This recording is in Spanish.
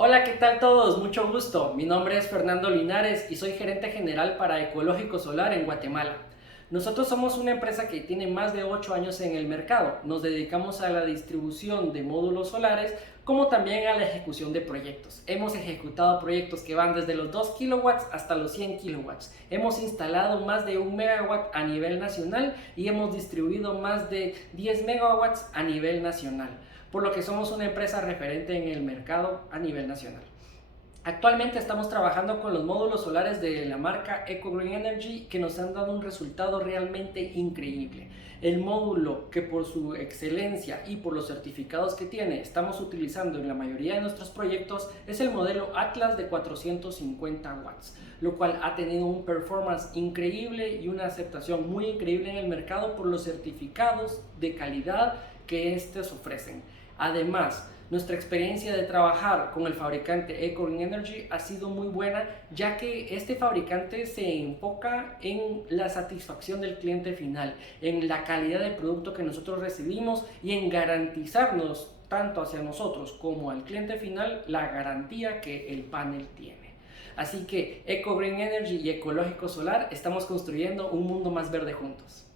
Hola, ¿qué tal todos? Mucho gusto. Mi nombre es Fernando Linares y soy gerente general para Ecológico Solar en Guatemala. Nosotros somos una empresa que tiene más de 8 años en el mercado. Nos dedicamos a la distribución de módulos solares como también a la ejecución de proyectos. Hemos ejecutado proyectos que van desde los 2 kilowatts hasta los 100 kilowatts. Hemos instalado más de 1 megawatt a nivel nacional y hemos distribuido más de 10 megawatts a nivel nacional, por lo que somos una empresa referente en el mercado a nivel nacional. Actualmente estamos trabajando con los módulos solares de la marca Eco Green Energy que nos han dado un resultado realmente increíble. El módulo que por su excelencia y por los certificados que tiene estamos utilizando en la mayoría de nuestros proyectos es el modelo Atlas de 450 watts, lo cual ha tenido un performance increíble y una aceptación muy increíble en el mercado por los certificados de calidad que estos ofrecen. Además, nuestra experiencia de trabajar con el fabricante Eco Green Energy ha sido muy buena, ya que este fabricante se enfoca en la satisfacción del cliente final, en la calidad del producto que nosotros recibimos y en garantizarnos tanto hacia nosotros como al cliente final la garantía que el panel tiene. Así que Eco Green Energy y Ecológico Solar estamos construyendo un mundo más verde juntos.